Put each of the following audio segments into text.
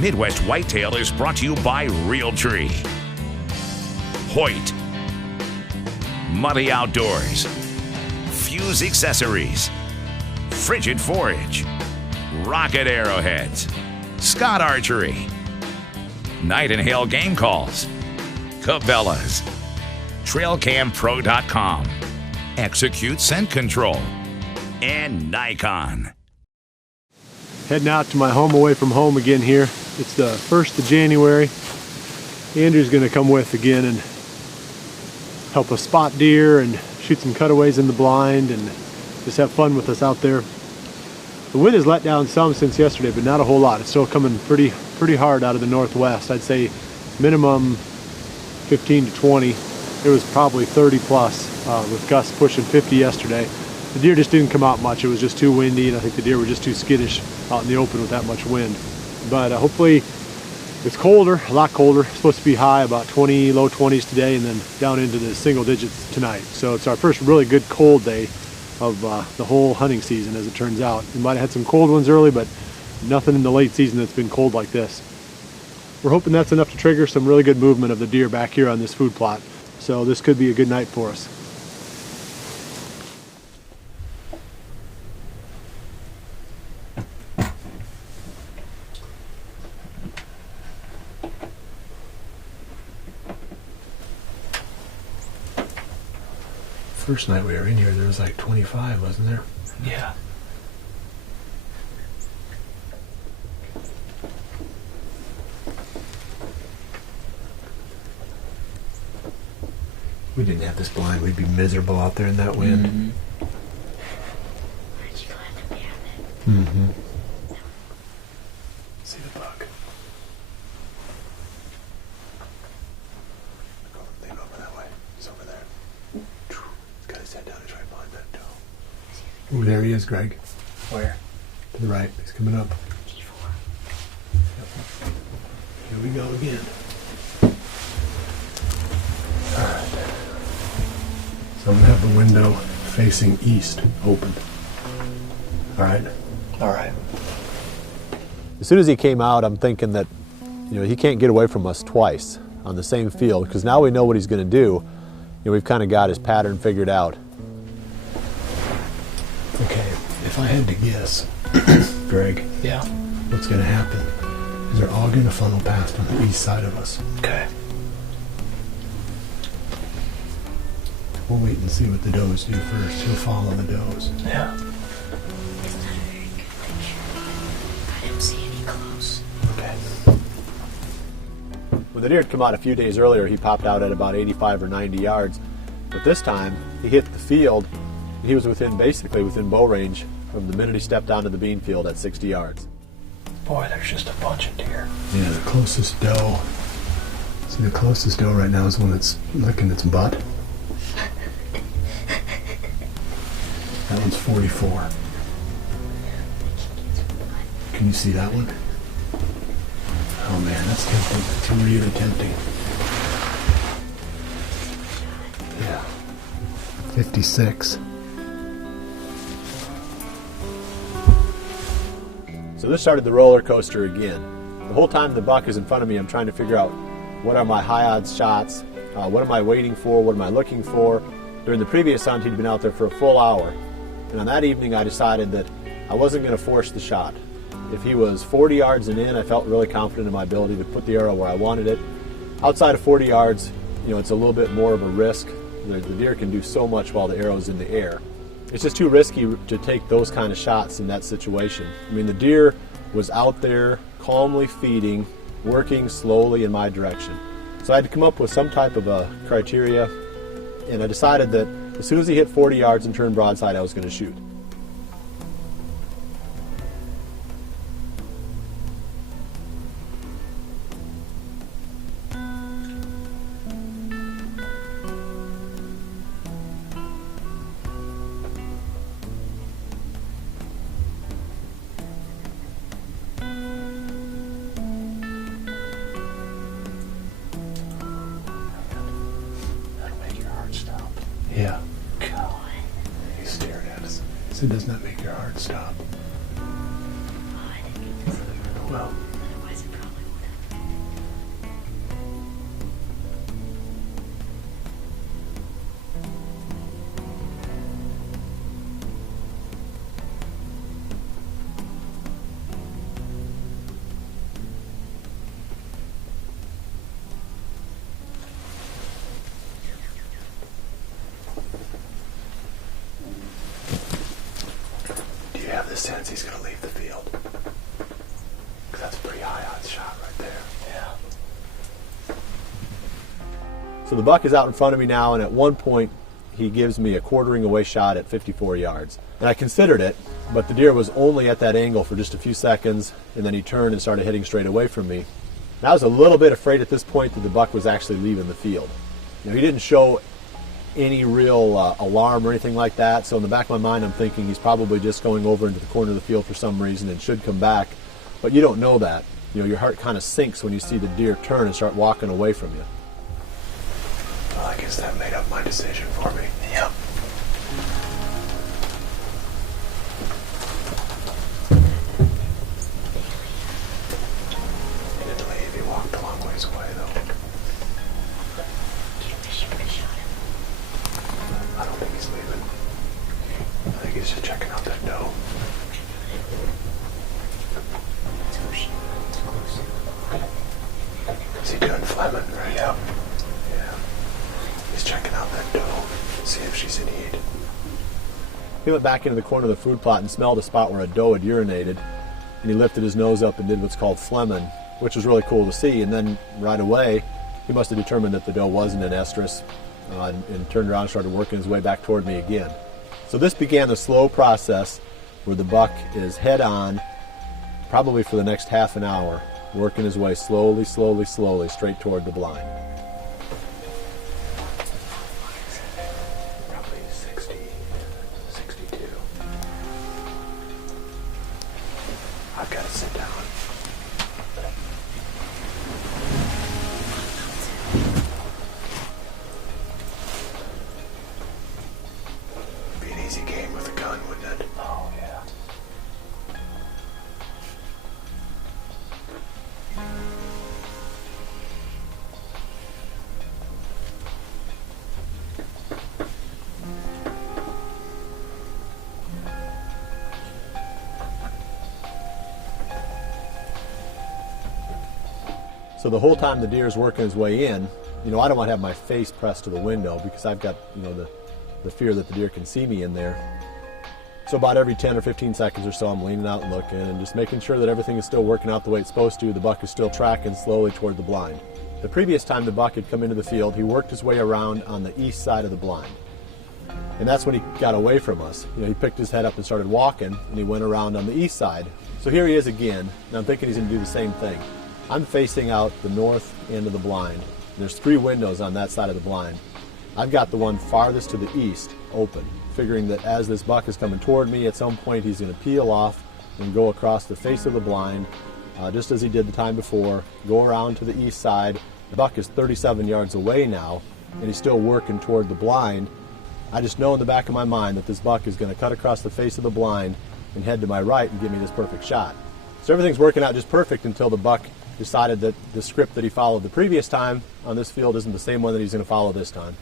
Midwest Whitetail is brought to you by Realtree, Hoyt, Muddy Outdoors, Fuse Accessories, Frigid Forage, Rocket Arrowheads, Scott Archery, Night and Hail Game Calls, Cabela's, TrailCamPro.com, Execute Scent Control, and Nikon. Heading out to my home away from home again here. It's the 1st of January. Andrew's gonna come with again and help us spot deer and shoot some cutaways in the blind and just have fun with us out there. The wind has let down some since yesterday, but not a whole lot. It's still coming pretty hard out of the northwest. I'd say minimum 15 to 20. It was probably 30 plus with gusts pushing 50 yesterday. The deer just didn't come out much. It was just too windy, and I think the deer were just too skittish out in the open with that much wind. But hopefully it's colder, a lot colder. It's supposed to be high, about 20, low 20s today, and then down into the single digits tonight. So it's our first really good cold day of the whole hunting season, as it turns out. We might have had some cold ones early, but nothing in the late season that's been cold like this. We're hoping that's enough to trigger some really good movement of the deer back here on this food plot. So this could be a good night for us. First night we were in here, there was like 25, wasn't there? Yeah. We didn't have this blind, we'd be miserable out there in that wind. Mm-hmm. Aren't you glad that we have it? Mm-hmm. See the buck. Lean over that way. He's over there. He's got his head down. He's right behind that doe. Oh, there he is, Greg. Where? To the right. He's coming up. G4. Here we go again. Alright. So I'm going to have the window facing east open. Alright? Alright. As soon as he came out, I'm thinking that, he can't get away from us twice on the same field, because now we know what he's going to do. We've kind of got his pattern figured out. Okay, if I had to guess, Greg, Yeah. what's going to happen is they're all going to funnel past on the east side of us. Okay. We'll wait and see what the does do first. He'll follow the does. Yeah. It's not a very good picture. I don't see any close. Okay. When the deer had come out a few days earlier, he popped out at about 85 or 90 yards. But this time, he hit the field. He was basically within bow range from the minute he stepped onto the bean field at 60 yards. Boy, there's just a bunch of deer. Yeah, the closest doe. See, the closest doe right now is one that's licking its butt. That one's 44. Can you see that one? Oh man, that's tempting. That's really tempting. Yeah. 56. So this started the roller coaster again. The whole time the buck is in front of me, I'm trying to figure out what are my high odds shots, what am I waiting for, what am I looking for. During the previous hunt, he'd been out there for a full hour. And on that evening, I decided that I wasn't going to force the shot. If he was 40 yards and in, I felt really confident in my ability to put the arrow where I wanted it. Outside of 40 yards, it's a little bit more of a risk. The deer can do so much while the arrow's in the air. It's just too risky to take those kind of shots in that situation. I mean, the deer was out there calmly feeding, working slowly in my direction. So I had to come up with some type of a criteria, and I decided that as soon as he hit 40 yards and turned broadside, I was going to shoot. Yeah. God. He stared at us. He said, doesn't that make your heart stop? Oh, I think it does. Well, Otherwise it probably sense he's going to leave the field. Because that's a pretty high odds shot right there. Yeah. So the buck is out in front of me now, and at one point he gives me a quartering away shot at 54 yards. And I considered it, but the deer was only at that angle for just a few seconds, and then he turned and started hitting straight away from me. And I was a little bit afraid at this point that the buck was actually leaving the field. You know, he didn't show any real alarm or anything like that, so in the back of my mind I'm thinking he's probably just going over into the corner of the field for some reason and should come back. But you don't know that. You know, your heart kind of sinks when you see the deer turn and start walking away from you. Well, I guess that made up my decision for me. Yep. He didn't leave. He walked a long ways away, though. I don't think he's leaving. I think he's just checking out that doe. Is he doing Fleming, right? Yep. Yeah. He's checking out that doe. See if she's in heat. He went back into the corner of the food plot and smelled a spot where a doe had urinated, and he lifted his nose up and did what's called Fleming, which was really cool to see. And then right away, he must have determined that the doe wasn't an estrus, and turned around and started working his way back toward me again. So this began the slow process where the buck is head on, probably for the next half an hour, working his way slowly, slowly, slowly straight toward the blind. Probably 60, 62. I've got to sit down. Be an easy game with a gun, wouldn't it? Oh, yeah. So the whole time the deer is working his way in, you know, I don't want to have my face pressed to the window because I've got, you know, the fear that the deer can see me in there. So about every 10 or 15 seconds or so, I'm leaning out and looking and just making sure that everything is still working out the way it's supposed to. The buck is still tracking slowly toward the blind. The previous time the buck had come into the field, he worked his way around on the east side of the blind. And that's when he got away from us. You know, he picked his head up and started walking, and he went around on the east side. So here he is again, and I'm thinking he's going to do the same thing. I'm facing out the north end of the blind. There's 3 windows on that side of the blind. I've got the one farthest to the east open, figuring that as this buck is coming toward me, at some point he's going to peel off and go across the face of the blind, just as he did the time before, go around to the east side. The buck is 37 yards away now, and he's still working toward the blind. I just know in the back of my mind that this buck is going to cut across the face of the blind and head to my right and give me this perfect shot. So everything's working out just perfect until the buck decided that the script that he followed the previous time on this field isn't the same one that he's going to follow this time.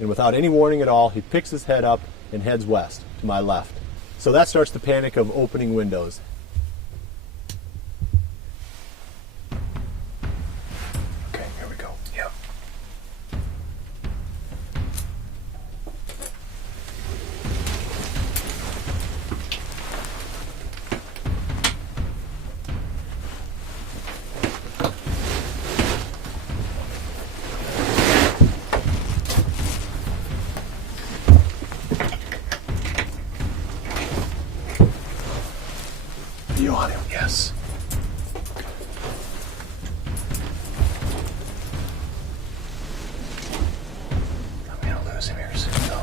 And without any warning at all, he picks his head up and heads west to my left. So that starts the panic of opening windows. Okay, here we go. Yep. You on him? Yes. I'm gonna lose him here soon. No.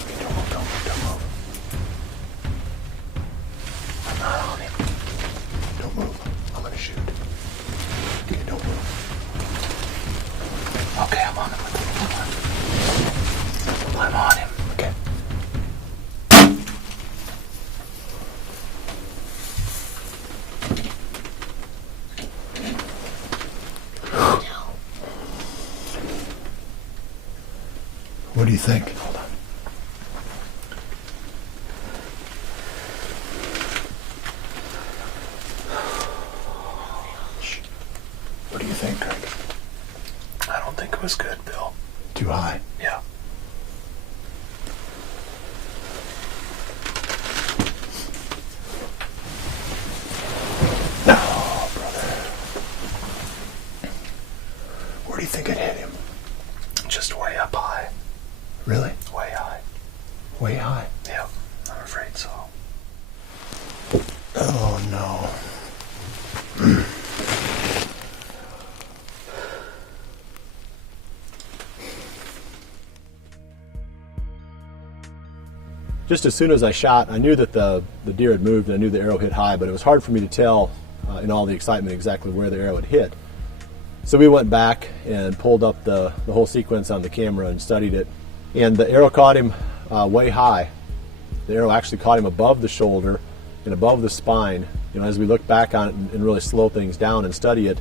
Okay, don't move. I'm not on him. Don't move. I'm going to shoot. Okay, don't move. Okay, I'm on him. I'm on him. Okay. What do you think? Hold on. What do you think, Greg? I don't think it was good, Bill. Too high. Yeah. just as soon as I shot, I knew that the deer had moved and I knew the arrow hit high, but it was hard for me to tell in all the excitement exactly where the arrow had hit. So we went back and pulled up the whole sequence on the camera and studied it. And the arrow caught him way high. The arrow actually caught him above the shoulder and above the spine. You know, as we look back on it and really slow things down and study it,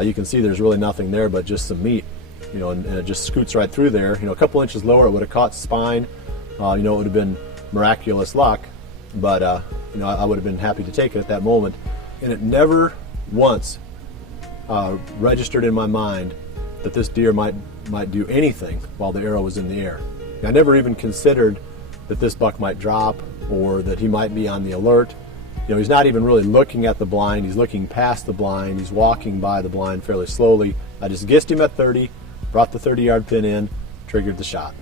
you can see there's really nothing there but just some meat. You know, and it just scoots right through there. You know, a couple inches lower, it would have caught spine. You know, it would have been miraculous luck, but you know, I would have been happy to take it at that moment. And it never once registered in my mind that this deer might do anything while the arrow was in the air. I never even considered that this buck might drop or that he might be on the alert. You know, he's not even really looking at the blind. He's looking past the blind. He's walking by the blind fairly slowly. I just guessed him at 30, brought the 30-yard pin in, triggered the shot.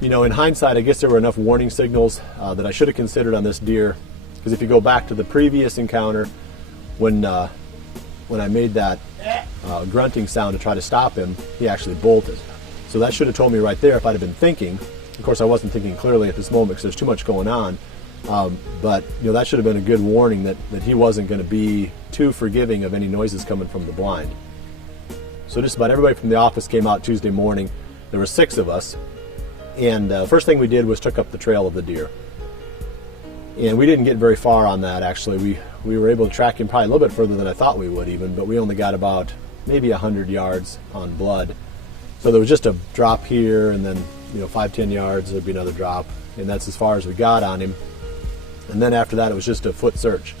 You know, in hindsight, I guess there were enough warning signals that I should have considered on this deer, because if you go back to the previous encounter, when I made that grunting sound to try to stop him, he actually bolted. So that should have told me right there if I'd have been thinking. Of course, I wasn't thinking clearly at this moment because there's too much going on. But you know, that should have been a good warning that he wasn't going to be too forgiving of any noises coming from the blind. So just about everybody from the office came out Tuesday morning. There were 6 of us. And first thing we did was took up the trail of the deer. And we didn't get very far on that, actually. We were able to track him probably a little bit further than I thought we would even, but we only got about maybe 100 yards on blood. So there was just a drop here, and then, you know, 5-10 yards, there'd be another drop. And that's as far as we got on him. And then after that, it was just a foot search,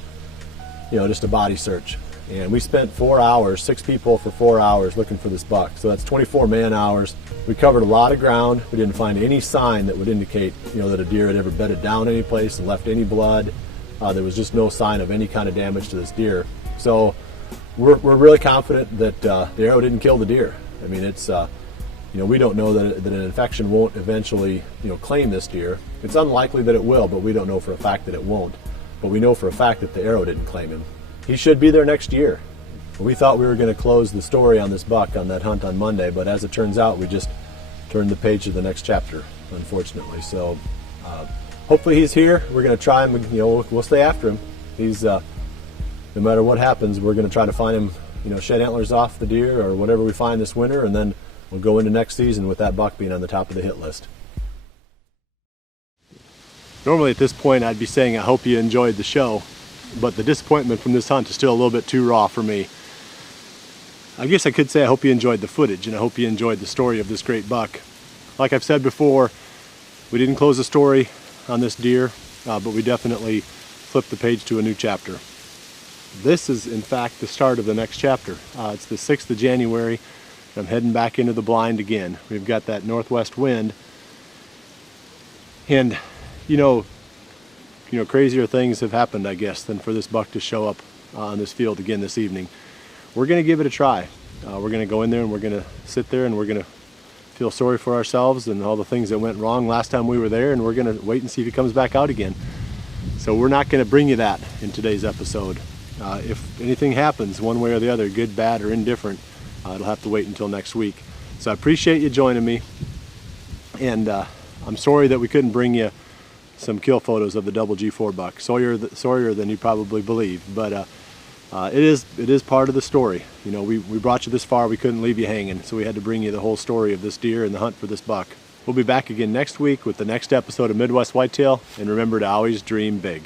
you know, just a body search. And we spent 4 hours, 6 people for 4 hours looking for this buck. So that's 24 man hours. We covered a lot of ground. We didn't find any sign that would indicate, you know, that a deer had ever bedded down any place and left any blood. There was just no sign of any kind of damage to this deer. So we're really confident that the arrow didn't kill the deer. I mean, it's, you know, we don't know that an infection won't eventually, you know, claim this deer. It's unlikely that it will, but we don't know for a fact that it won't. But we know for a fact that the arrow didn't claim him. He should be there next year. We thought we were going to close the story on this buck on that hunt on Monday, but as it turns out, we just turned the page to the next chapter, unfortunately. So hopefully he's here. We're going to try him. You know, we'll stay after him. He's no matter what happens, we're going to try to find him. You know, shed antlers off the deer or whatever we find this winter, and then we'll go into next season with that buck being on the top of the hit list. Normally at this point I'd be saying I hope you enjoyed the show, but the disappointment from this hunt is still a little bit too raw for me. I guess I could say I hope you enjoyed the footage and I hope you enjoyed the story of this great buck. Like I've said before, we didn't close the story on this deer, but we definitely flipped the page to a new chapter. This is in fact the start of the next chapter. It's the 6th of January. I'm heading back into the blind again. We've got that northwest wind, and you know, crazier things have happened, I guess, than for this buck to show up on this field again this evening. We're going to give it a try. We're going to go in there and we're going to sit there and we're going to feel sorry for ourselves and all the things that went wrong last time we were there, and we're going to wait and see if he comes back out again. So we're not going to bring you that in today's episode. If anything happens one way or the other, good, bad, or indifferent, it'll have to wait until next week. So I appreciate you joining me, and I'm sorry that we couldn't bring you some kill photos of the double G4 buck. Sorrier than you probably believe, but it is part of the story. You know, we brought you this far, we couldn't leave you hanging, so we had to bring you the whole story of this deer and the hunt for this buck. We'll be back again next week with the next episode of Midwest Whitetail, and remember to always dream big.